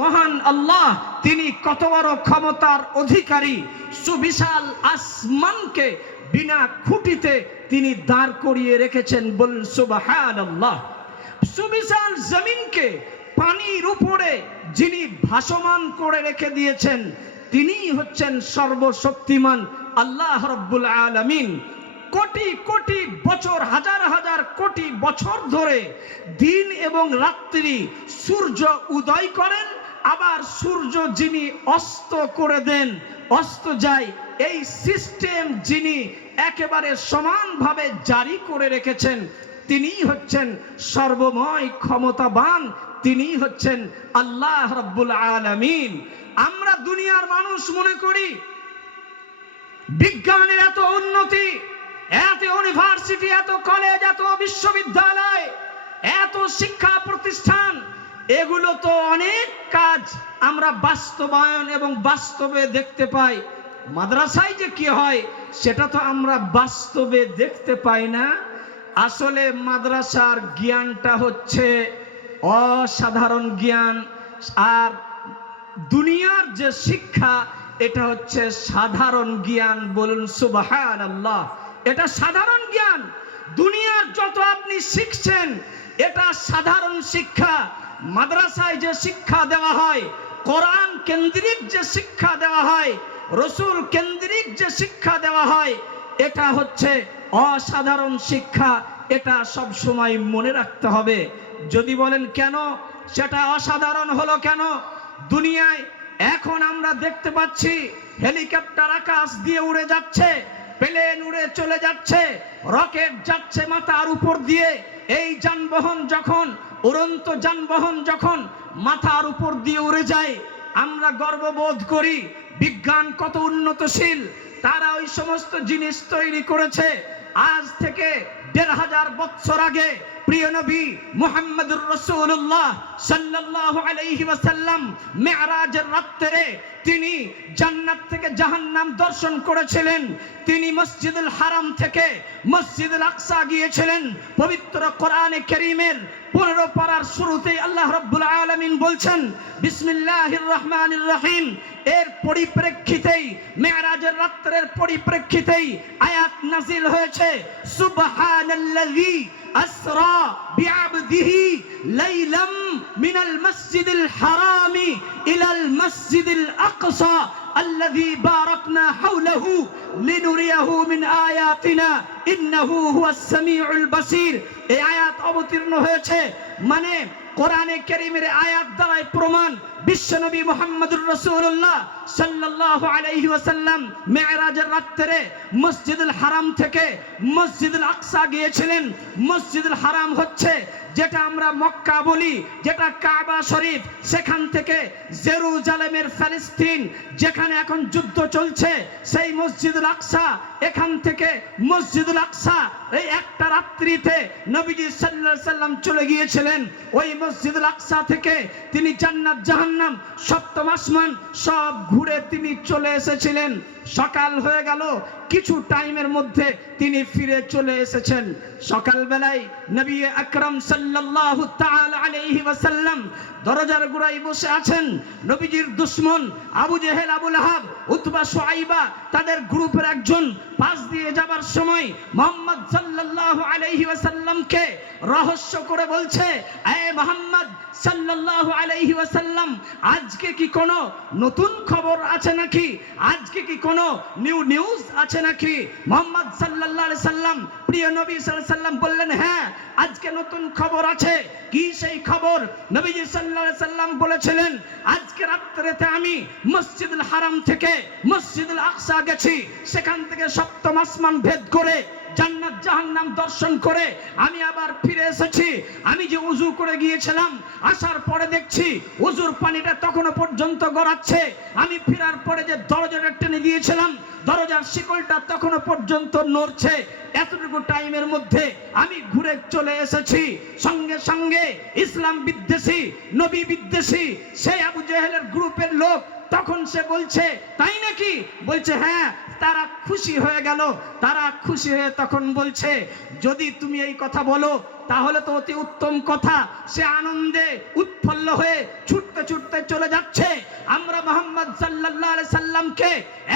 মহান আল্লাহ, তিনি কত বড় ক্ষমতার অধিকারী, সুবিশাল আসমানকে বিনা খুঁটিতে তিনি দাঁড় করিয়ে রেখেছেন। বল সুবাহান আল্লাহ সুবিশাল জমিনকে পানির উপরে যিনি ভাসমান করে রেখে দিয়েছেন, তিনি হচ্ছেন সর্বশক্তিমান আল্লাহ রব্বুল আলামিন। কোটি কোটি বছর, হাজার হাজার কোটি বছর ধরে দিন এবং রাত্রি সূর্য উদয় করেন আবার সূর্য যিনি অস্ত করে দেন, অস্ত যায়, এই সিস্টেম যিনি একেবারে সমানভাবে জারি করে রেখেছেন, তিনিই হচ্ছেন সর্বময় ক্ষমতাবান, তিনিই হচ্ছেন আল্লাহ রব্বুল আলামিন। আমরা দুনিয়ার মানুষ মনে করি, বিজ্ঞানের এত উন্নতি, এত ইউনিভার্সিটি, এত কলেজ, এত বিশ্ববিদ্যালয়, এত শিক্ষা প্রতিষ্ঠান এগুলো তো অনেক কাজ আমরা বাস্তবায়ন এবং বাস্তবে দেখতে পাই। মাদ্রাসায় যে কি হয়, সেটা তো আমরা বাস্তবে দেখতে পাই না। আসলে মাদ্রাসার জ্ঞানটা হচ্ছে অসাধারণ জ্ঞান, আর দুনিয়ার যে শিক্ষা, এটা হচ্ছে সাধারণ জ্ঞান বলুন সুবাহান আল্লাহ এটা সাধারণ জ্ঞান। দুনিয়ার যত আপনি শিখছেন এটা সাধারণ শিক্ষা। মাদ্রাসায় যে শিক্ষা দেওয়া হয়, কোরআন কেন্দ্রিক যে শিক্ষা দেওয়া হয়, রসুল কেন্দ্রিক যে শিক্ষা দেওয়া হয়, এটা হচ্ছে অসাধারণ শিক্ষা। এটা সব সময় মনে রাখতে হবে। যদি বলেন কেন, সেটা অসাধারণ হলো কেন? দুনিয়ায় এখন আমরা দেখতে পাচ্ছি, হেলিকপ্টার আকাশ দিয়ে উড়ে যাচ্ছে, প্লেন উড়ে চলে যাচ্ছে, রকেট যাচ্ছে মাথার উপর দিয়ে। এই যানবাহন যখন, উড়ন্ত যানবাহন যখন মাথার উপর দিয়ে উড়ে যায়, আমরা গর্ববোধ করি, বিজ্ঞান কত উন্নতশীল, তারা ওই সমস্ত জিনিস তৈরি করেছে, আজ থেকে দেড় হাজার বছর আগে প্রিয় নবী মুহাম্মদুর রসুল্লাহ সাল্লাল্লাহু আলাইহি ওয়াসাল্লাম মেরাজের রাত্রে তিনি জান্নাত থেকে জাহান্নাম দর্শন করেছিলেন। তিনি মসজিদুল হারাম থেকে মসজিদুল আকসা গিয়েছিলেন। পবিত্র কোরআনে করিমের পনেরো পারার শুরুতেই আল্লাহ রব্বুল আলমিন বলছেন, বিসমিল্লাহির রহমানির রহিম। এর পরিপ্রেক্ষিতেই মেরাজের রাত্রের পরিপ্রেক্ষিতেই আয়াত নাজিল হয়েছে সুবহানাল্লাযী أسرى بعبده ليلا من المسجد الحرام إلى المسجد الأقصى الذي باركنا حوله لنريه من آياتنا إنه هو السميع البصير এই আয়াত অবতীর্ণ হয়েছে মানে কোরআনে কেরিমের আয়াত দ্বারাই প্রমাণ বিশ্বনবী মোহাম্মদুর রসুল্লাহ সাল্লাল্লাহু আলাইহি ওয়াসাল্লাম মেরাজের রাত্রে মসজিদুল হারাম থেকে মসজিদুল আকসা গিয়েছিলেন। মসজিদুল হারাম হচ্ছে যেটা আমরা মক্কা বলি, যেটা কাবা শরীফ, সেখান থেকে জেরুজালেমের ফিলিস্তিন যেখানে এখন যুদ্ধ চলছে, সেই মসজিদুল আকসা, এখান থেকে মসজিদুল আকসা এই একটা রাত্রিতে নবীজি আলাইহি সাল্লাম চলে গিয়েছিলেন। ওই মসজিদুল আকসা থেকে তিনি জান্নাত জাহান্নাম সপ্তম আসমান। সব ঘুরে তিনি চলে এসেছিলেন। সকাল হয়ে গেল। কিছু টাইমের মধ্যে তিনি ফিরে চলে এসেছেন। সকালবেলায় নবী আকরাম সাল্লাল্লাহু তাআলা আলাইহি ওয়াসাল্লাম দরজার গোড়ায় বসে আছেন। নবীজির দুশ্মন আবু জেহেল, আবুল আহাব, উতবা, শুআইবা তাদের গ্রুপের একজন পাশ দিয়ে যাবার সময় মোহাম্মদ সাল্লাল্লাহু আলাইহি ওয়াসাল্লামকে রহস্য করে বলছে, এ মোহাম্মদ সাল্লাল্লাহু আলাইহি ওয়াসাল্লাম, আজকে কি কোনো নতুন খবর আছে নাকি? আজকে কি কোনো নিউ নিউজ আছে নাকি? মোহাম্মদ আলাইহি সাল্লাম, প্রিয় নবী সাল্লাম বললেন হ্যাঁ আজকে নতুন খবর আছে। কি সেই খবর? নবীজি আলাইহি সাল্লাম বলেছিলেন, আজকে রাত্রেতে আমি মসজিদুল হারাম থেকে মসজিদুল আকসা গেছি। সেখান থেকে সপ্তম আসমান ভেদ করে জান্নাত জাহান্নাম দর্শন করে আমি আবার ফিরে এসেছি। আমি যে উজু করে গিয়েছিলাম, আসার পরে দেখছি উজুর পানিটা তখনও পর্যন্ত গড়াচ্ছে। আমি ফেরার পরে যে দরজাটা টেনে দিয়েছিলাম, দরজার শিকলটা তখনও পর্যন্ত নড়ছে। এতটুকু টাইমের মধ্যে আমি ঘুরে চলে এসেছি। সঙ্গে সঙ্গে ইসলাম বিদ্বেষী, নবী বিদ্বেষী, সেই আবু জেহেলের গ্রুপের লোক তখন সে বলছে, তাই নাকি? বলছে হ্যাঁ তারা খুশি হয়ে গেল। তারা খুশি হয়ে তখন বলছে, যদি তুমি এই কথা বলো, তাহলে তো অতি উত্তম কথা। সে আনন্দে উৎফুল্ল হয়ে ছুটতে ছুটতে চলে যাচ্ছে। আমরা মোহাম্মদ আলাইহি সাল্লামকে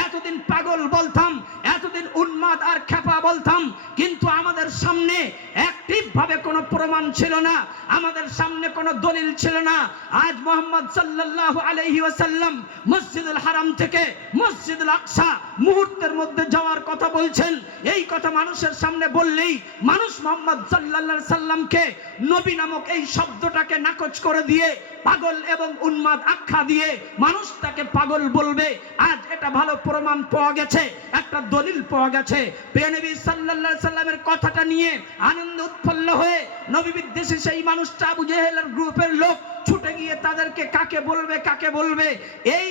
এতদিন পাগল বলতাম, এতদিন উন্মাদ আর খেপা বলতাম, কিন্তু আমাদের সামনে অ্যাক্টিভ ভাবে কোনো প্রমাণ ছিল না। আমাদের সামনে কোনো দলিল ছিল না। আজ মোহাম্মদ সাল্লাল্লাহু আলাইহি ওসাল্লাম মসজিদুল হারাম থেকে মসজিদুল আকসা মুহূর্তের মধ্যে যাওয়ার কথা বলছেন। এই কথা মানুষের সামনে বললেই মানুষ মোহাম্মদ সাল্লাল্লাহু সাল্লামকে নবী নামক এই শব্দটাকে নাকচ করে দিয়ে পাগল এবং উন্মাদ আখ্যা দিয়ে মানুষ তাকে পাগল বলবে। আজ এটা ভালো প্রমাণ পাওয়া গেছে, একটা দলিল পাওয়া গেছে। প্রিয়নবী সাল্লাল্লাহু সাল্লামের কথাটা নিয়ে আনন্দ উৎফুল্ল হয়ে নবী বিদ্বেষী সেই মানুষটা আবু জেহেলের গ্রুপের লোক ছুটে গিয়ে তাদেরকে কাকে বলবে কাকে বলবে, এই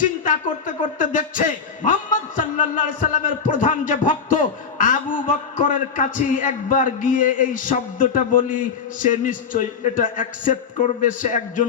চিন্তা করতে করতে দেখছে মোহাম্মদ আলাইহি সাল্লামের প্রধান যে ভক্ত, আবু বক্করের কাছে একবার গিয়ে এই শব্দটা বলি, সে নিশ্চয়ই এটা অ্যাকসেপ্ট করবে, সে একজন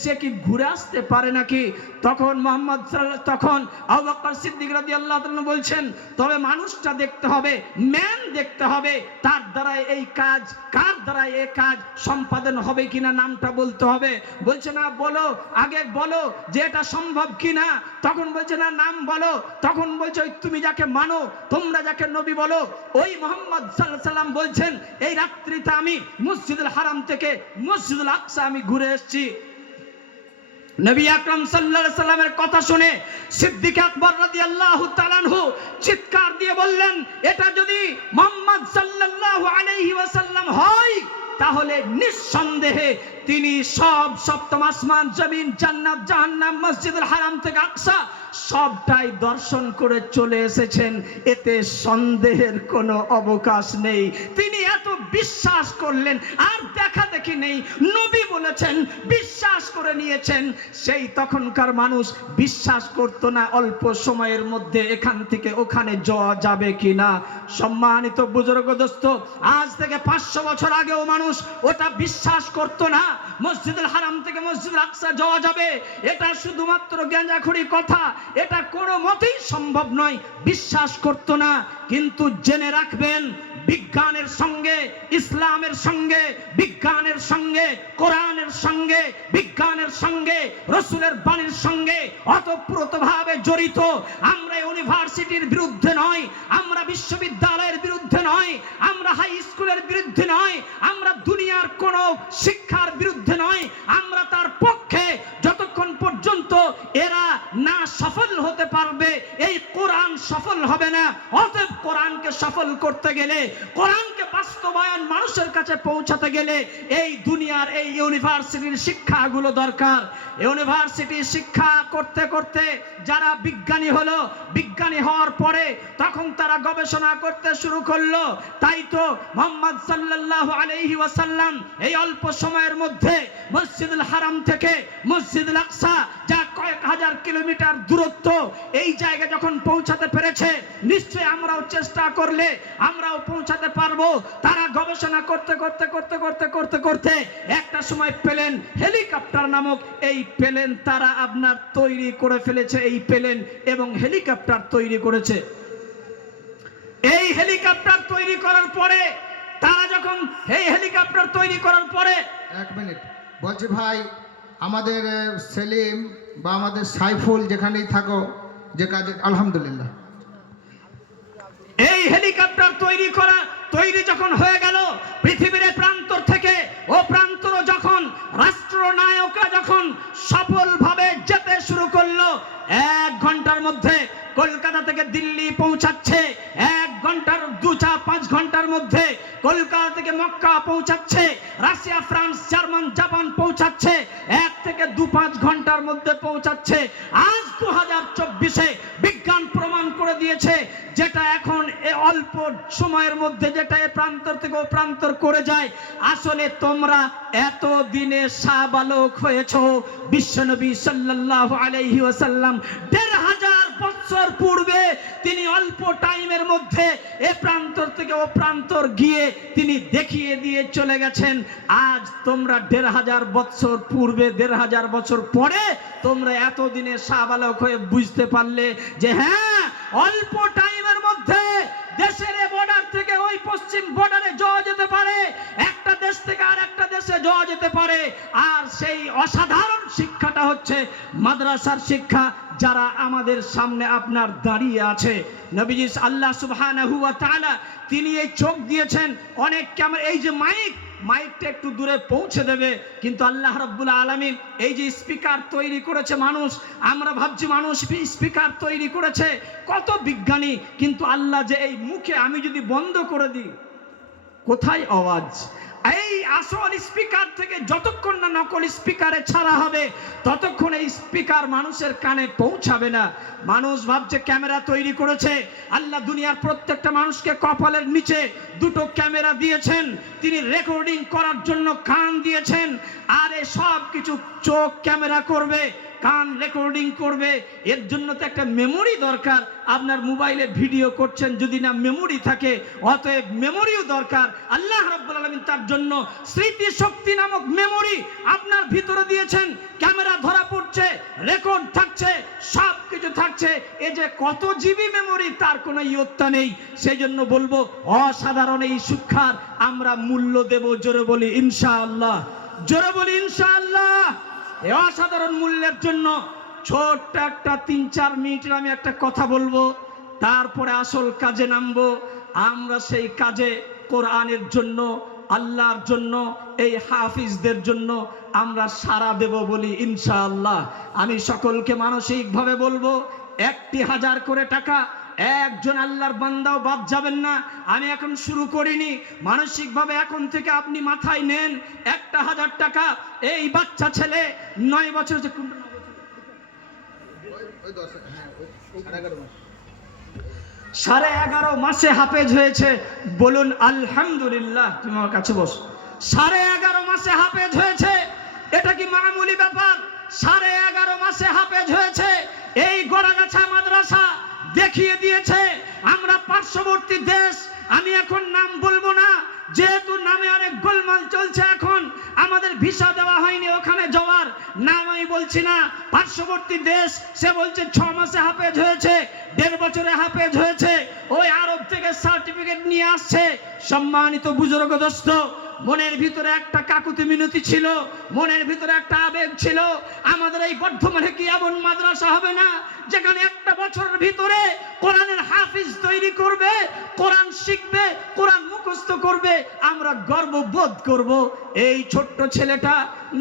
সে কি ঘুরে আসতে পারে নাকি? তখন মোহাম্মদ তখন আবু বকর সিদ্দিক রাদিয়াল্লাহু তাআলা বলছেন, তবে মানুষটা দেখতে হবে ম্যান দেখতে হবে, তার দ্বারা এই কাজ, কার দ্বারা এই কাজ সম্পাদন হবে কিনা নামটা বলতে হবে। বলছে, না, বলো, আগে বলো যে এটা সম্ভব কিনা। তখন বলছে, না, নাম বলো। তখন বলছে তুমি যাকে মানো, তোমরা যাকে নবী বলো। ওই মোহাম্মদ সাল্লাম বলছেন, এই রাত্রিতে আমি মসজিদুল হারাম থেকে মসজিদুল আকসা আমি ঘুরে এসেছি। নবী আকরাম সাল্লাল্লাহু সাল্লামের কথা শুনে সিদ্দিক আকবর রাদিয়াল্লাহু তাআলাহু চিৎকার দিয়ে বললেন, এটা যদি মুহাম্মদ সাল্লাল্লাহু আলাইহি ওয়াসাল্লাম হয়, তাহলে নিঃসন্দেহে তিনি সব সপ্তম আসমান, জমিন, জান্নাত, জাহান্নাম, মসজিদুল হারাম থেকে আকসা, সবটাই দর্শন করে চলে এসেছেন। এতে সন্দেহের কোনো অবকাশ নেই। তিনি এত বিশ্বাস করলেন, আর দেখা দেখি নেই। নবী বলেছেন, বিশ্বাস করে নিয়েছেন। সেই তখনকার মানুষ বিশ্বাস করতো না অল্প সময়ের মধ্যে এখান থেকে ওখানে যাওয়া যাবে কি না সম্মানিত বুজুর্গ দোস্ত, আজ থেকে পাঁচশো বছর আগেও মানুষ ওটা বিশ্বাস করতো না। মসজিদুল হারাম থেকে মসজিদুল আকসা যাওয়া যাবে। এটা শুধুমাত্র গ্যাঁজাখুরি কথা। এটা কোনো মতেই সম্ভব নয়। বিশ্বাস করতো না। কিন্তু জেনে রাখবেন বিজ্ঞানের সঙ্গে, ইসলামের সঙ্গে, বিজ্ঞানের সঙ্গে, কোরআনের সঙ্গে, বিজ্ঞানের সঙ্গে, রসুলের বাণীর সঙ্গে অতপ্রতভাবে জড়িত। আমরা ইউনিভার্সিটির বিরুদ্ধে নয়, আমরা বিশ্ববিদ্যালয়ের বিরুদ্ধে নয়, আমরা হাই স্কুলের বিরুদ্ধে নয়, আমরা দুনিয়ার কোনো শিক্ষার বিরুদ্ধে নয়, আমরা তার পক্ষে এরা না সফল হতে পারবে, এই কোরআন সফল হবে না। অতএব কোরআনকে সফল করতে গেলে, কোরআনকে বাস্তবায়ন মানুষের কাছে পৌঁছাতে গেলে এই দুনিয়ার, এই ইউনিভার্সিটির শিক্ষাগুলো দরকার। ইউনিভার্সিটি শিক্ষা করতে করতে যারা বিজ্ঞানী হলো, বিজ্ঞানী হওয়ার পরে তখন তারা গবেষণা করতে শুরু করল। তাই তো মোহাম্মদ সাল্লাল্লাহু আলাইহি ওয়াসাল্লাম এই অল্প সময়ের মধ্যে মসজিদুল হারাম থেকে মসজিদুল আকসা যা কয়েক হাজার কিলোমিটার দূরত্ব এই জায়গায় যখন পৌঁছাতে পেরেছে নিশ্চয়ই আমরাও চেষ্টা করলে আমরাও পৌঁছাতে পারব। তারা গবেষণা করতে করতে করতে করতে করতে করতে একটা সময় পেলেন হেলিকপ্টার নামক এই প্লেন তারা আপনার তৈরি করে ফেলেছে, এই প্লেন এবং হেলিকপ্টার তৈরি করেছে। এই হেলিকপ্টার তৈরি করার পরে, তারা যখন এই হেলিকপ্টার তৈরি করার পরে এক মিনিট। বলছি ভাই, আমাদের সেলিম বা আমাদের সাইফুল যেখানেই থাকো, যে কাজে, আলহামদুলিল্লাহ। এই হেলিকপ্টার তৈরি করা, তৈরি যখন হয়ে গেল, পৃথিবীর প্রান্তর থেকে, ও প্রান্তর যখন, রাষ্ট্রনায়করা যখন সফলভাবে যেতে শুরু করল, এক ঘণ্টার মধ্যে কলকাতা থেকে দিল্লি পৌঁছাচ্ছে, এক ঘণ্টার, দু চার পাঁচ ঘণ্টার মধ্যে কলকাতা থেকে মক্কা পৌঁছাচ্ছে, রাশিয়া, ফ্রান্স, জার্মান, জাপান পৌঁছাচ্ছে, এক থেকে দু পাঁচ ঘণ্টার মধ্যে পৌঁছাচ্ছে। আজ দু হাজার চব্বিশে বিজ্ঞান প্রমাণ করে দিয়েছে যেটা এখন এ অল্প সময়ের মধ্যে যেটা এ প্রান্তর থেকে ও প্রান্তর করে যায়। আসলে তোমরা এত দিনে সাবালক হয়েছ। বিশ্বনবী সাল্লাহ আলাইহি ওসাল্লাম দেড় হাজার বছর পূর্বে তিনি অল্প টাইমের মধ্যে এ প্রান্তর থেকে ও প্রান্তর গিয়ে তিনি দেখিয়ে দিয়ে চলে গেছেন। আজ তোমরা দেড় হাজার বছর পূর্বে, দেড় হাজার বছর পরে তোমরা এতদিনে সাবালক হয়ে বুঝতে পারলে যে হ্যাঁ অল্প টাইমের মধ্যে দেশের বর্ডার থেকে ওই পশ্চিম বর্ডারে যাওয়া যেতে পারে, একটা দেশ থেকে আর একটা দেশে যাওয়া যেতে পারে। আর সেই অসাধারণ শিক্ষাটা হচ্ছে মাদ্রাসার শিক্ষা। যারা আমাদের সামনে আপনার দাঁড়িয়ে আছে, নবীজি আল্লাহ তাআলা তিনি এই চোখ দিয়েছেন, অনেক ক্যামেরা, এই যে মাইক, মাইকটা একটু দূরে পৌঁছে দেবে, কিন্তু আল্লাহ রাব্বুল আলামিন এই যে স্পিকার তৈরি করেছে মানুষ, আমরা ভাবছি মানুষ স্পিকার তৈরি করেছে, কত বিজ্ঞানী, কিন্তু আল্লাহ যে এই মুখে আমি যদি বন্ধ করে দিই, কোথায় আওয়াজ? এই আসল স্পিকার থেকে যতক্ষণ না নকল স্পিকারে ছাড়া হবে, ততক্ষণ এই স্পিকার মানুষের কানে পৌঁছাবে না। মানুষ ভাবছে ক্যামেরা তৈরি করেছে, আল্লাহ দুনিয়ার প্রত্যেকটা মানুষকে কপালের নিচে দুটো ক্যামেরা দিয়েছেন, তিনি রেকর্ডিং করার জন্য কান দিয়েছেন, আর এ সব কিছু চোখ ক্যামেরা করবে কান রেকর্ডিং করবে, এর জন্য তো একটা মেমোরি দরকার। আপনার মোবাইলে ভিডিও করছেন, যদি না মেমোরি থাকে, অতএব মেমোরিও দরকার। আল্লাহ রাব্বুল আলামিন তার জন্য স্মৃতি শক্তি নামক মেমোরি আপনার ভিতরে দিয়েছেন। ক্যামেরা ধরা পড়ছে রেকর্ড থাকছে সব কিছু থাকছে। এই যে কত জিবি মেমোরি তার কোনো ইয়ত্তা নেই। সেই জন্য বলব, অসাধারণ এই শিক্ষার আমরা মূল্য দেব জোরে বলি ইনশাআল্লাহ। জোরে বলি ইনশাআল্লাহ। এই অসাধারণ মূল্যের জন্য ছোট্ট একটা তিন চার মিনিটের আমি একটা কথা বলব, তারপরে আসল কাজে নামবো। আমরা সেই কাজে কোরআনের জন্য, আল্লাহর জন্য, এই হাফিজদের জন্য আমরা সারা দেব বলি ইনশাআল্লাহ। আমি সকলকে মানসিকভাবে বলব, একটি হাজার করে টাকা একজন আল্লাহর বান্দাও বাদ যাবেন না। আমি এখন শুরু করিনি। মানসিকভাবে এখন থেকে আপনি মাথায় নেন, একটা হাজার টাকা এই বাচ্চা ছেলে নয় বছর যে সাড়ে এগারো মাসে হাফেজ হয়েছে। বলুন, আলহামদুলিল্লাহ, তুমি আমার কাছে বস। সাড়ে এগারো মাসে হাফেজ হয়েছে। এটা কি মামুলি ব্যাপার? সাড়ে এগারো মাসে হাফেজ হয়েছে। এই গড়াগাছা মাদ্রাসা দেখিয়ে দিয়েছে, আমরা পার্শ্ববর্তী দেশ, আমি এখন নাম বলব না। যেহেতু নামে অনেক গোলমাল চলছে এখন, আমাদের ভিসা দেওয়া হয়নি ওখানে যাওয়ার। নাম আমি বলছি না, পার্শ্ববর্তী দেশ, সে বলছে ছ মাসে হাফেজ হয়েছে, দেড় বছরে হাফেজ হয়েছে। ওই আরব থেকে সার্টিফিকেট নিয়ে আসছে। সম্মানিত বুজুর্গ দোস্ত মনের ভিতরে একটা কাকুতি মিনতি ছিল, মনের ভিতরে একটা আবেগ ছিল। আমাদের এই বর্ধমানে কি এমন মাদ্রাসা হবে না, যেখানে একটা বছরের ভিতরে কোরআনের হাফিজ তৈরি করবে, কোরআন শিখবে, কোরআন মুখস্থ করবে, আমরা গর্ববোধ করব। এই ছোট্ট ছেলেটা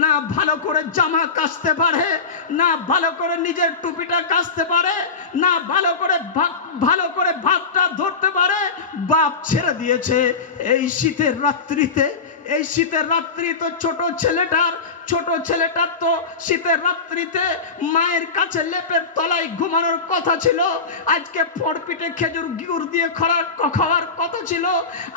না ভালো করে জামা কাচতে পারে, না ভালো করে নিজের টুপিটা কাচতে পারে, না ভালো করে ভালো করে ভাতটা ধরতে পারে, বাপ ছেড়ে দিয়েছে। এই শীতের রাত্রিতে এই শীতের রাত্রি তো ছোট ছেলেটার ছোট ছেলেটার তো শীতের রাত্রিতে মায়ের কাছে লেপের তলায় ঘুমানোর কথা ছিল। আজকে ফড়পিটে খেজুর গুড় দিয়ে খরা খাওয়ার কথা ছিল।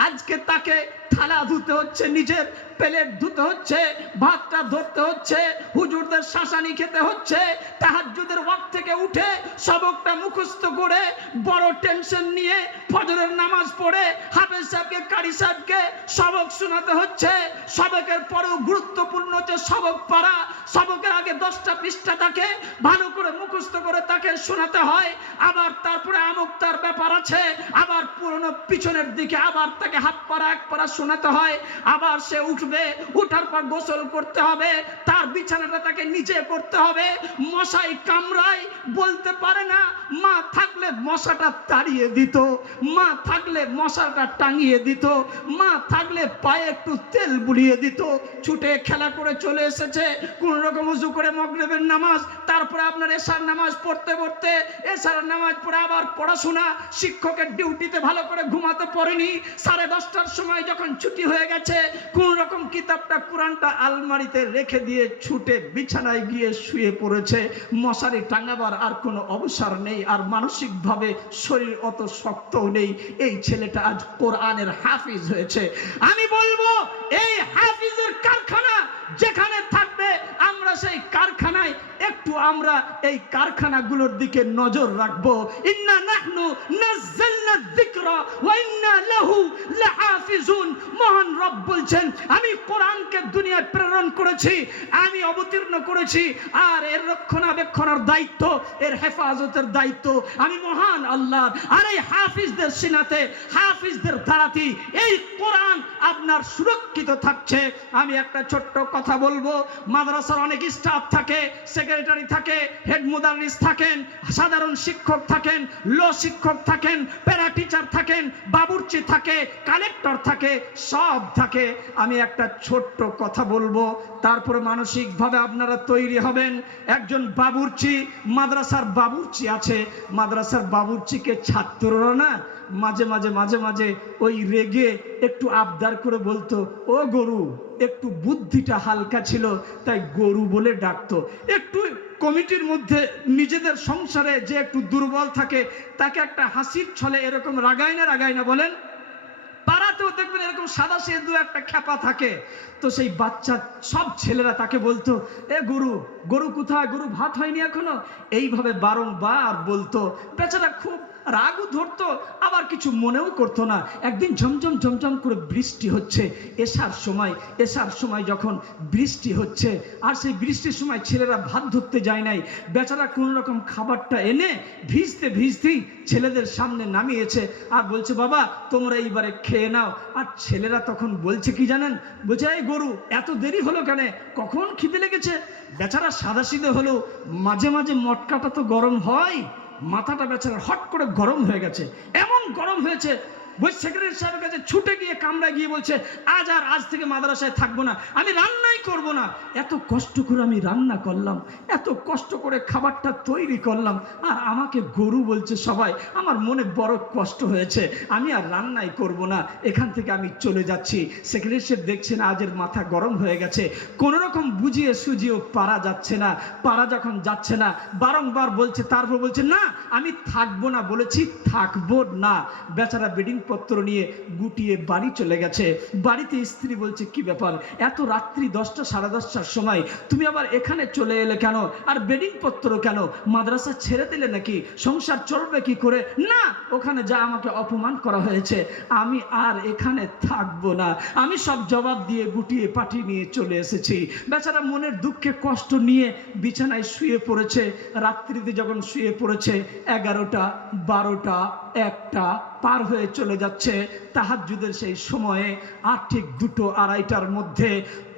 আজকে তাকে থালা ধুতে হচ্ছে, নিজের প্লেট ধুতে হচ্ছে, ভাতটা ধরতে হচ্ছে, হুজুরদের শাসানি খেতে হচ্ছে, তাহাজ্জুদের ওয়াক থেকে উঠে সবকটা মুখস্থ করে বড় টেনশন নিয়ে ফজরের নামাজ পড়ে হাফেজ সাহেবকে, কারি সাহেবকে সবক শোনাতে হচ্ছে। সবকের পরেও গুরুত্বপূর্ণ হচ্ছে সবক পারা সবকের আগে দশটা পৃষ্ঠা থাকে ভালো করে মুখস্থ করে তাকে শোনাতে হয়। আবার তারপরে আমুক তার ব্যাপার আছে, আবার পুরনো পিছনের দিকে আবার তাকে হাত পাড়া, এক পাড়া শোনাতে হয়। আবার সে উঠবে, উঠার পর গোসল করতে হবে, তার বিছানাটা তাকে নিচে করতে হবে। মশাই কামড়ায়, বলতে পারে না, মা থাকলে মশাটা তাড়িয়ে দিত, মা থাকলে মশাটা টাঙিয়ে দিত, মা থাকলে পায়ে একটু তেল বুলিয়ে দিত, ছুটে খেলা করে চলে এসেছে, কোন রকম উজু করে মগরেবের নামাজ, তারপরে আপনার এশার নামাজ পড়তে পড়তে, এশার নামাজ পড়ে আবার পড়াশোনা, শিক্ষকের ডিউটিতে ভালো করে ঘুমাতে পারেনি সাড়ে দশটার সময় যখন ছুটি হয়ে গেছে, কোন রকম কিতাবটা, কোরআনটা আলমারিতে রেখে দিয়ে ছুটে বিছানায় গিয়ে শুয়ে পড়েছে, মশারি টাঙাবার আর কোনো অবসর নেই, আর মানসিকভাবে শরীর অত শক্তও নেই, এই ছেলেটা আজ কোরআনের হাফিজ হয়েছে। আমি বলব, এই হাফিজের কারখানা যেখানে থাকবে আমরা সেই কারখানায় একটু আমরা এই কারখানাগুলোর দিকে নজর রাখব। ইন্না নাহনু যিকরা ওয়া ইন্না লাহু লাহাফিজুন। মহান রব বলছেন, আমি কোরআনকে দুনিয়ায় প্রেরণ করেছি, আমি অবতীর্ণ করেছি, আর এর রক্ষণাবেক্ষণের দায়িত্ব, এর হেফাজতের দায়িত্ব আমি মহান আল্লাহ আর এই হাফিজদের সিনাতে, হাফিজদের দ্বারাতি এই কোরআন আপনার সুরক্ষিত থাকছে। আমি একটা ছোট্ট কথা বলব, মাদ্রাসার অনেক স্টাফ থাকে সেক্রেটারি থাকে হেড মুদারিস থাকেন, সাধারণ শিক্ষক থাকেন লো শিক্ষক থাকেন প্যারা টিচার থাকেন, বাবুর্চি থাকে কালেক্টর থাকে, সব থাকে। আমি একটা ছোট্ট কথা বলব, তারপরে মানসিকভাবে আপনারা তৈরি হবেন। একজন বাবুর্চি, মাদ্রাসার বাবুর্চি আছে, মাদ্রাসার বাবুর্চিকে ছাত্ররা না মাঝে মাঝে মাঝে মাঝে ওই রেগে একটু আবদার করে বলতো, ও গরু একটু বুদ্ধিটা হালকা ছিল, তাই গরু বলে ডাকতো। একটু কমিটির মধ্যে নিজেদের সংসারে যে একটু দুর্বল থাকে, তাকে একটা হাসির ছলে এরকম রাগায় না রাগায় না বলেন, পাড়াতেও দেখবেন এরকম সাদা সে দু একটা খ্যাপা থাকে। তো সেই বাচ্চা, সব ছেলেরা তাকে বলতো, এ গরু গরু কোথায়? গরু ভাত হয়নি এখনও? এইভাবে বারংবার বলতো। বেচারা খুব রাগও ধরতো, আবার কিছু মনেও করতো না। একদিন ঝমঝম ঝমঝম করে বৃষ্টি হচ্ছে। এসার সময় এসার সময় যখন বৃষ্টি হচ্ছে, আর সেই বৃষ্টির সময় ছেলেরা ভাত ধরতে যায় নাই। বেচারা কোনো রকম খাবারটা এনে ভিজতে ভিজতেই ছেলেদের সামনে নামিয়েছে আর বলছে, বাবা, তোমরা এইবারে খেয়ে নাও। আর ছেলেরা তখন বলছে কি জানেন? বলছে, এই গরু, এত দেরি হলো কেন? কখন খিদে লেগেছে? বেচারা সাদা সিধে হলো, মাঝে মাঝে মটকাটা তো গরম হয়। মাথাটা বেচারা হট করে গরম হয়ে গেছে। এমন গরম হয়েছে ওই সেক্রেটারি সাহেবের কাছে ছুটে গিয়ে কামড়ায় গিয়ে বলছে, আজ আর আজ থেকে মাদ্রাসায় থাকব না, আমি রান্নাই করব না। এত কষ্ট করে আমি রান্না করলাম, এত কষ্ট করে খাবারটা তৈরি করলাম, আর আমাকে গরু বলছে সবাই, আমার মনে বড় কষ্ট হয়েছে, আমি আর রান্নাই করব না, এখান থেকে আমি চলে যাচ্ছি। সেক্রেটারি সাহেব দেখছেন আজের মাথা গরম হয়ে গেছে কোনো রকম বুঝিয়ে সুঝিয়েও পারা যাচ্ছে না, পারা যখন যাচ্ছে না, বারংবার বলছে, তারপর বলছে, না, আমি থাকব না। বলেছি, থাকব না। বেচারা বেডিং পত্র নিয়ে গুটিয়ে বাড়ি চলে গেছে। বাড়িতে স্ত্রী বলছে, কি ব্যাপার? এত রাত্রি দশটা, সাড়ে দশটার সময় তুমি আবার এখানে চলে এলে কেন? আর বেডিং পত্র কেন? মাদ্রাসা ছেড়ে দিলে নাকি? সংসার চলবে কি করে? না, ওখানে যা আমাকে অপমান করা হয়েছে, আমি আর এখানে থাকব না। আমি সব জবাব দিয়ে গুটিয়ে পাঠিয়ে নিয়ে চলে এসেছি। বেচারা মনের দুঃখে কষ্ট নিয়ে বিছানায় শুয়ে পড়েছে। রাত্রিতে যখন শুয়ে পড়েছে, এগারোটা, বারোটা, একটা পার হয়ে চলে যাচ্ছে তাহাজ্জুদের সেই সময়ে, আর ঠিক দুটো আড়াইটার মধ্যে।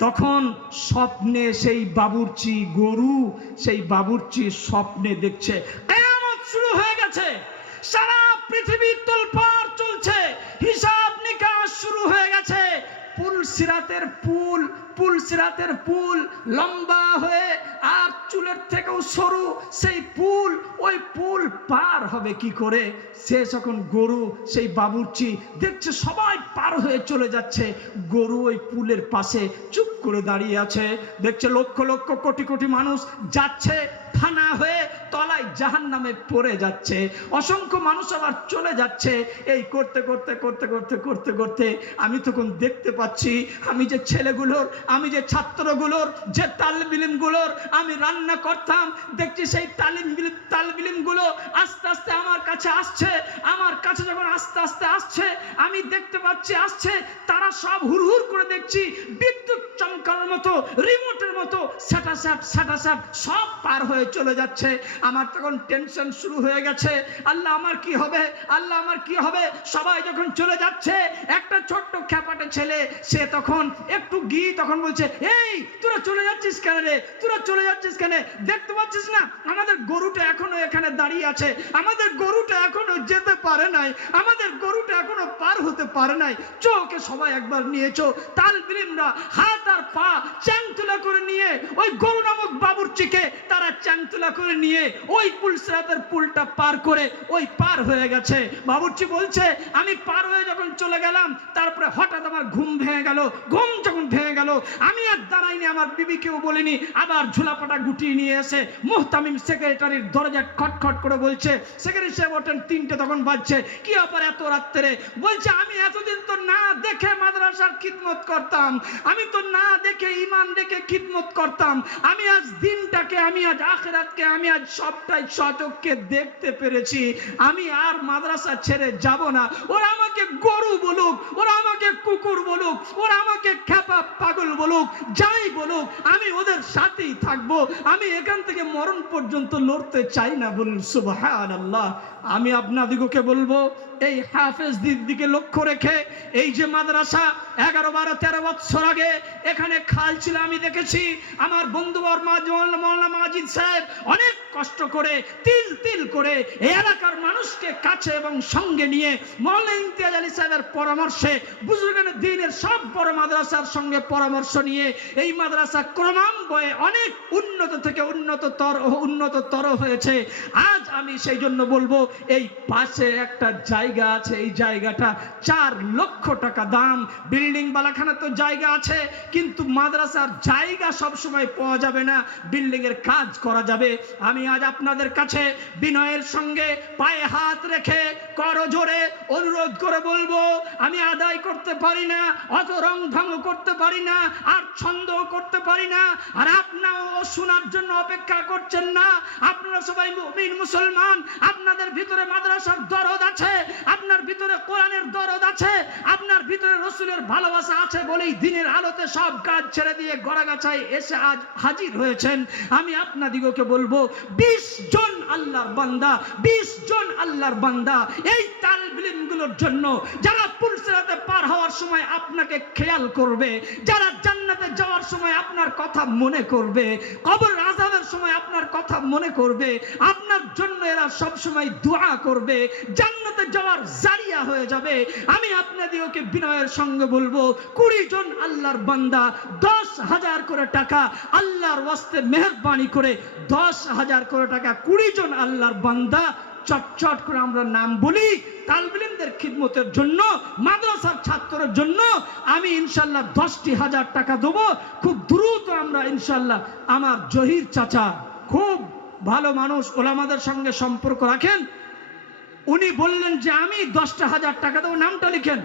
তখন স্বপ্নে সেই বাবুর্চি গরু, সেই বাবুর্চি স্বপ্নে দেখছে, কেয়ামত শুরু হয়ে গেছে। সারা পৃথিবীর তোলপাড় চলছে, হিসাব নিকাশ শুরু হয়ে গেছে। পুল সিরাতের পুল পুল সিরাতের পুল লম্বা হয়ে আর চুলের থেকেও সরু, সেই পুল ওই পুল পার হবে কি করে? সে যখন গরু, সেই বাবুর্চি দেখছে সবাই পার হয়ে চলে যাচ্ছে। গরু ওই পুলের পাশে চুপ করে দাঁড়িয়ে আছে। দেখছে লক্ষ লক্ষ কোটি কোটি মানুষ যাচ্ছে, থানা হয়ে তলায় জাহান নামে পড়ে যাচ্ছে, অসংখ্য মানুষ আবার চলে যাচ্ছে। এই করতে করতে করতে করতে করতে করতে আমি তখন দেখতে পাচ্ছি, আমি যে ছেলেগুলোর, আমি যে ছাত্রগুলোর, যে তালবিলিমগুলোর আমি রান্না করতাম, দেখছি সেই তালিম তালবিলিমগুলো আস্তে আস্তে আমার কাছে আসছে, আমার কাছে যখন আস্তে আস্তে আসছে, আমি দেখতে পাচ্ছি আসছে, তারা সব হুড়হুড় করে দেখছি, বিদ্যুৎ চমকানোর মতো রিমোটের মতো স্যাটা স্যাট স্যাটা স্যাট সব পার হয়ে চলে যাচ্ছে। আমার তখন টেনশন শুরু হয়ে গেছে। আল্লাহ, আমার কি হবে? আল্লাহ, আমার কি হবে? সবাই যখন চলে যাচ্ছে, একটা ছোট্ট খ্যাপাটে ছেলে, সে তখন একটু গিয়ে তখন বলছে, এই, তোরা চলে যাচ্ছিস কেন রে? তোরা চলে যাচ্ছিস কেন? দেখতে পাচ্ছিস না? আমাদের গরুটা এখনও এখানে দাঁড়িয়ে আছে। আমাদের গরুটা এখনও যেতে পারে নাই। আমাদের গরুটা এখনও পার হতে পারে নাই। চোখে সবাই একবার নিয়েছো তাল বিলিমরা হাত আর পা চ্যাংতুলা করে নিয়ে, ওই গরু নামক বাবুর বাবুরচিকে তারা চ্যাংতুলা করে নিয়ে ওই পুল সিরাতের পুলটা পার করে ওই পার হয়ে গেছে। বাবুর্চি বলছে, আমি পার হয়ে যখন চলে গেলাম, তারপরে হঠাৎ আমার ঘুম ভেঙে গেল, ঘুম যখন ভেঙে গেল, আমি আর দাঁড়াইনি, আমার বিবিকেও বলিনি, আবার ঝুলাপাটা গুটিয়ে নিয়ে এসে মুহতামিম সেক্রেটারির দরজা খটখট করে বলছে সেক্রেটারি সাহেব ওঠেন তিনটে তখন বাজছে, কি ব্যাপার এত রাত্রে? বলছে, আমি এতদিন তো না দেখে মাদ্রাসার খিদমত করতাম, আমি তো না দেখে ইমান দেখে খিদমত করতাম, আমি আজ দিনটাকে, আমি আজ আখেরাতকে, আমি আজ সবটাই সচককে দেখতে পেরেছি। আমি আর মাদ্রাসা ছেড়ে যাব না। ওরা আমাকে গরু বলুক, ওরা আমাকে কুকুর বলুক, ওরা আমাকে খ্যাপা পাগল বলুক, যাই বলুক, আমি ওদের সাথেই থাকব। আমি এখান থেকে মরণ পর্যন্ত লড়তে চাই না বলুন সুবাহ আল্লাহ আমি আপনাদিগকে বলব এই হাফেজ দিক লক্ষ্য রেখে এই যে মাদ্রাসা, এগারো, বারো, তেরো বৎসর আগে এখানে খাল ছিল আমি দেখেছি। আমার বন্ধু মৌলানা মাজিদ সাহেব অনেক কষ্ট করে তিল তিল করে এই এলাকার মানুষকে কাছে এবং সঙ্গে নিয়ে মৌলানা ইমতিয়াজ আলী সাহেবের পরামর্শে বুজুর্গান দিনের সব বড় মাদ্রাসার সঙ্গে পরামর্শ নিয়ে এই মাদ্রাসা ক্রমান্বয়ে অনেক উন্নত থেকে উন্নততর উন্নততর হয়েছে। আজ আমি সেই জন্য বলব, এই পাশে একটা জায়গা আছে, এই জায়গাটা চার লক্ষ টাকা দাম। বিল্ডিং বালাখানা তো জায়গা আছে, কিন্তু মাদ্রাসার জায়গা সব সময় পাওয়া যাবে না। বিল্ডিং এর কাজ করা যাবে। আমি আজ আপনাদের কাছে বিনয়ের সঙ্গে পায়ে হাত রেখে করজোরে অনুরোধ করে বলব, আমি আদায় করতে পারি না অত রং ঢং করতে পারি না, আর ছন্দ করতে পারি না, আর আপনারাও শোনার জন্য অপেক্ষা করছেন না। আপনারা সবাই মুমিন মুসলমান, আপনাদের ভিতরে মাদ্রাসার দরদ আছে আপনার ভিতরে কোরআনের দরদ আছে, আপনার ভিতরে রসুলের ভালোবাসা আছে বলেই দিনের আলোতে সব কাজ ছেড়ে দিয়ে গড়াগাছায় এসে আজ হাজির হয়েছেন। আমি আপনাদিগকে বলব, বিশ জন আল্লাহর বান্দা, বিশ জন আল্লাহর বান্দা এই তালবিলিমগুলোর জন্য যারা পুলসেরাতে পার হওয়ার সময় আপনাকে খেয়াল করবে, যারা জান্নাতে যাওয়ার সময় আপনার কথা মনে করবে, কবর আজাবের সময় আপনার কথা মনে করবে, আপনার জন্য এরা সব সময় দোয়া করবে, জান্নাতে যাওয়ার জারিয়া হয়ে যাবে। আমি আপনাদেরকে বিনয়ের সঙ্গে বলব, কুড়ি জন আল্লাহর বান্দা, দশ হাজার করে টাকা আল্লাহর ওয়াস্তে মেহরবানি করে দশ হাজার করে টাকা, কুড়ি জন আল্লাহর বান্দা চটচট করে আমরা নাম বলি, তালবিলিমদের খিদমতের জন্য, মাদ্রাসার ছাত্রের জন্য, আমি ইনশাল্লাহ দশটি হাজার টাকা দেবো। খুব দ্রুত আমরা ইনশাল্লাহ আমার জহির চাচা, খুব ভালো মানুষ, ওলামাদের সঙ্গে সম্পর্ক রাখেন। উনি বললেন যে আমি দশটা হাজার টাকা দেবো, নামটা লিখেন।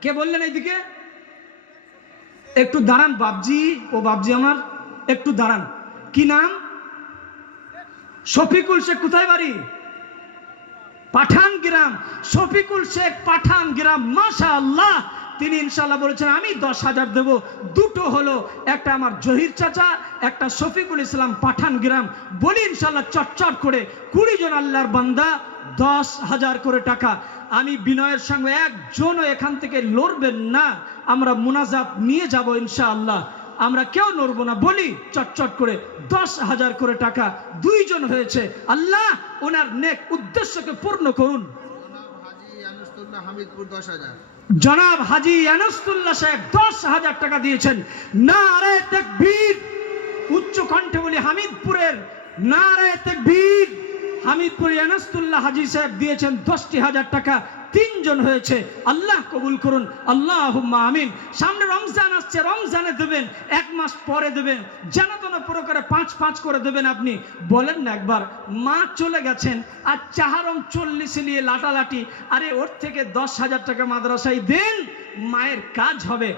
কে বললেন এইদিকে? একটু দাঁড়ান বাবজি ও বাবজি আমার, একটু দাঁড়ান। কি নাম? শফিকুল শেখ কোথায় বাড়ি? পাঠান গ্রাম শফিকুল শেখ পাঠান গ্রাম মাশা আল্লাহ তিনি ইনশাল্লাহ বলেছেন, আমি দশ হাজার দেবো। দুটো হলো, একটা আমার জহির চাচা, একটা শফিকুল ইসলাম পাঠান গ্রাম। বলি ইনশাল্লাহ চটচট করে, কুড়ি জন আল্লাহর বান্দা, দশ হাজার করে টাকা। আমি বিনয়ের সঙ্গে একজনও এখান থেকে লড়বেন না। আমরা মুনাজাত নিয়ে যাব ইনশাআল্লাহ। আমরা কেউ নড়বো না। বলি চটচট করে, দশ হাজার করে টাকা। দুইজন হয়েছে। আল্লাহ ওনার নেক উদ্দেশ্যকে পূর্ণ করুন। হামিদপুর দশ হাজার। জনাব হাজি আনাসুল্লাহ সাহেব দশ হাজার টাকা দিয়েছেন। না আরে তেকবীর। উচ্চ কণ্ঠে বলি, হামিদপুরের না আরে তেকবীর। হামিদপুর আনাসতুল্লাহ হাজি সাহেব দিয়েছেন দশটি হাজার টাকা। তিনজন হয়েছে। আল্লাহ কবুল করুন। আল্লাহ আমিন। সামনে রমজান আসছে, রমজানে দেবেন, এক মাস পরে দেবেন। যেন তেন প্রকারে পাঁচ পাঁচ করে দেবেন আপনি। বলেন না একবার, মা চলে গেছেন আর চাহারম চল্লিশ নিয়ে লাটালাটি। আরে ওর থেকে দশ হাজার টাকা মাদ্রাসায় দেন, মায়ের কাজ হবে।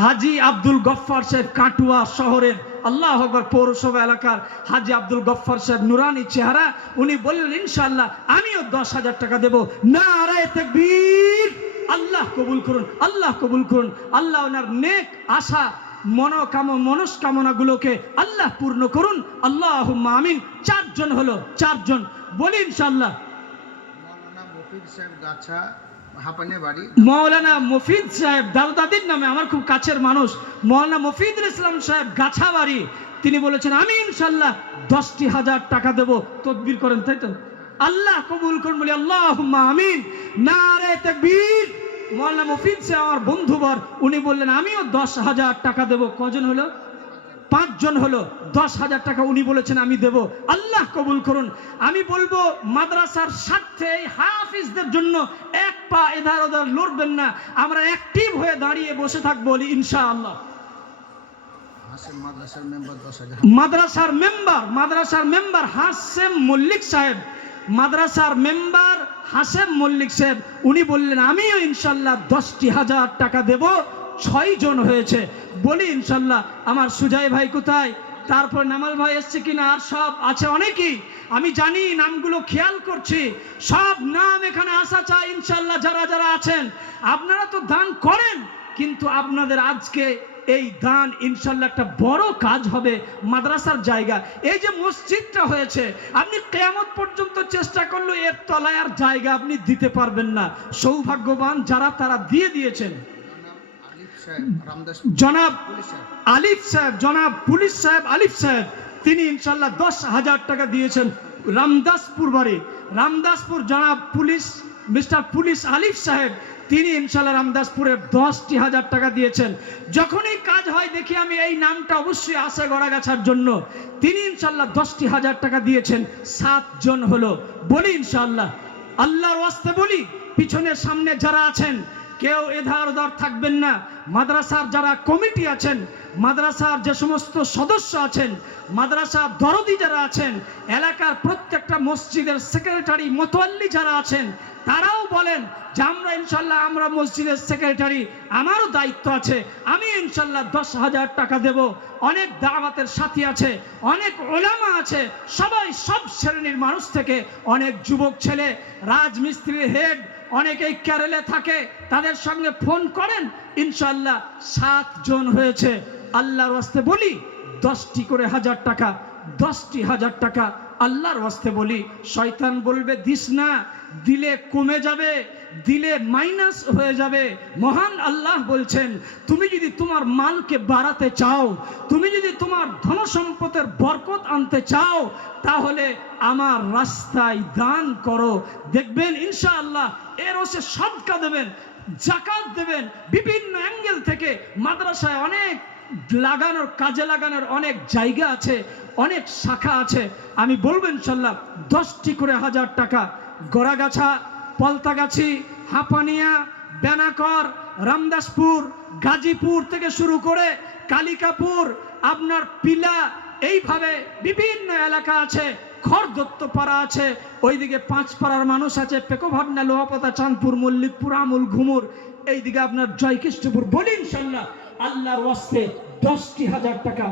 হাজি আব্দুল গফ্ফার সাহেব কাটুয়া শহরের আল্লাহ আকবর পৌরসভা এলাকার হাজি আব্দুল গফফার সাহেব নুরানি চেহারা, উনি বললেন, ইনশাআল্লাহ আমিও দশ হাজার টাকা দেবো। না আরে তেকবীর। আল্লাহ কবুল করুন, আল্লাহ কবুল করুন। আল্লাহ ওনার নেক আশা, মনোকাম, মনস্কামনাগুলোকে আল্লাহ পূর্ণ করুন। আল্লাহ আমিন। চারজন হলো, চারজন। বলি সাহেব গাছা মৌলানা মফিদ সাহেব দাদা নামে আমার খুব কাছের মানুষ। মৌলানা মফিদুল ইসলাম সাহেব গাছাবাড়ি। তিনি বলেছেন, আমি ইনশাল্লাহ দশটি হাজার টাকা দেব। তদবির করেন, তাই তো? আল্লাহ কবুল করুন, বলি আল্লাহ আমিন। না রে তকবীর। মৌলানা মফিদ সাহেব, আমার বন্ধুবর, উনি বললেন, আমিও দশ হাজার টাকা দেব। কজন হলো? পাঁচজন হলো দশ হাজার টাকা উনি বলেছেন আমি দেব। আল্লাহ কবুল করুন। আমি বলব মাদ্রাসার স্বার্থে এই হাফিজদের জন্য এক পা এধার ওধার লড়বেন না। আমরা অ্যাক্টিভ হয়ে দাঁড়িয়ে বসে থাকব বলি ইনশাআল্লাহ। হাসিম মাদ্রাসার মেম্বার মাদ্রাসার মেম্বার হাসেম মল্লিক সাহেব। মাদ্রাসার মেম্বার হাসেম মল্লিক সাহেব উনি বললেন আমিও ইনশাল্লাহ দশটি হাজার টাকা দেব। ছয় জন হয়েছে। বলি ইনশাল্লাহ, আমার সুজয় ভাই কোথায়? তারপর নামাল ভাই এসছে কিনা আর সব আছে অনেকেই। আমি জানি নামগুলো খেয়াল করছি। সব নাম এখানে আসা চাই ইনশাল্লাহ যারা যারা আছেন। আপনারা তো দান করেন, কিন্তু আপনাদের আজকে এই দান ইনশাল্লাহ একটা বড় কাজ হবে মাদ্রাসার জায়গা। এই যে মসজিদটা হয়েছে, আপনি কেয়ামত পর্যন্ত চেষ্টা করলে এর তলায় আর জায়গা আপনি দিতে পারবেন না। সৌভাগ্যবান যারা তারা দিয়ে দিয়েছেন। জনাব আলিফ সাহেব জনাব পুলিশ সাহেব আলিফ সাহেব তিনি ইনশাল্লাহ দশ হাজার টাকা দিয়েছেন রামদাসপুর বাড়ি। রামদাসপুর জনাব পুলিশ মিস্টার পুলিশ আলিফ সাহেব তিনি ইনশাল্লাহ রামদাসপুরের দশটি হাজার টাকা দিয়েছেন। যখনই কাজ হয় দেখি আমি এই নামটা অবশ্যই আসে গড়াগাছার জন্য। তিনি ইনশাল্লাহ দশটি হাজার টাকা দিয়েছেন সাতজন হলো। বলি ইনশাল্লাহ আল্লাহর ওয়াস্তে বলি পিছনের সামনে যারা আছেন কেউ এধার ওধার থাকবেন না। মাদ্রাসার যারা কমিটি আছেন, মাদ্রাসার যে সমস্ত সদস্য আছেন, মাদ্রাসার দরদি যারা আছেন, এলাকার প্রত্যেকটা মসজিদের সেক্রেটারি মোতোয়াল্লি যারা আছেন, তারাও বলেন যে আমরা ইনশাল্লাহ আমরা মসজিদের সেক্রেটারি, আমারও দায়িত্ব আছে, আমি ইনশাল্লাহ দশ হাজার টাকা দেব। অনেক দাওয়াতের সাথী আছে, অনেক ওলামা আছে, সবাই সব শ্রেণির মানুষ থেকে অনেক যুবক ছেলে, রাজমিস্ত্রির হেড অনেকেই ক্যারেলে থাকে, তাদের সঙ্গে ফোন করেন ইনশাল্লাহ সাতজন হয়েছে। আল্লাহর ওয়াস্তে বলি, দশটি করে হাজার টাকা, দশটি হাজার টাকা আল্লাহর ওয়াস্তে বলি। শয়তান বলবে, দিস না, দিলে কমে যাবে, দিলে মাইনাস হয়ে যাবে। মহান আল্লাহ বলছেন, তুমি যদি তোমার মালকে বাড়াতে চাও, তুমি যদি তোমার ধন সম্পদের বরকত আনতে চাও, তাহলে আমার রাস্তায় দান করো। দেখবেন, ইনশাআল্লাহ এর ওসে সদকা দেবেন, জাকাত দেবেন, বিভিন্ন অ্যাঙ্গেল থেকে মাদ্রাসায় অনেক লাগানোর, কাজে লাগানোর অনেক জায়গা আছে, অনেক শাখা আছে। আমি বলব ইনশাল্লাহ, দশটি করে হাজার টাকা, গড়াগাছা, পলতাগাছি, হাঁপানিয়া, বেনাকর, রামদাসপুর, গাজীপুর থেকে শুরু করে কালিকাপুর, আপনার পিলা, এইভাবে বিভিন্ন এলাকা আছে। খড়দত্ত পাড়া আছে, ওইদিকে পাঁচ পাড়ার মানুষ আছে পেকোভাবনা লোহাপাতা, চাঁদপুর, মল্লিকপুর, আমুল, ঘুমুর। এইদিকে আপনার জয়কৃষ্ণপুর বলি, ইনশাল্লাহ, আল্লাহর ওয়াস্তে দশটি হাজার টাকা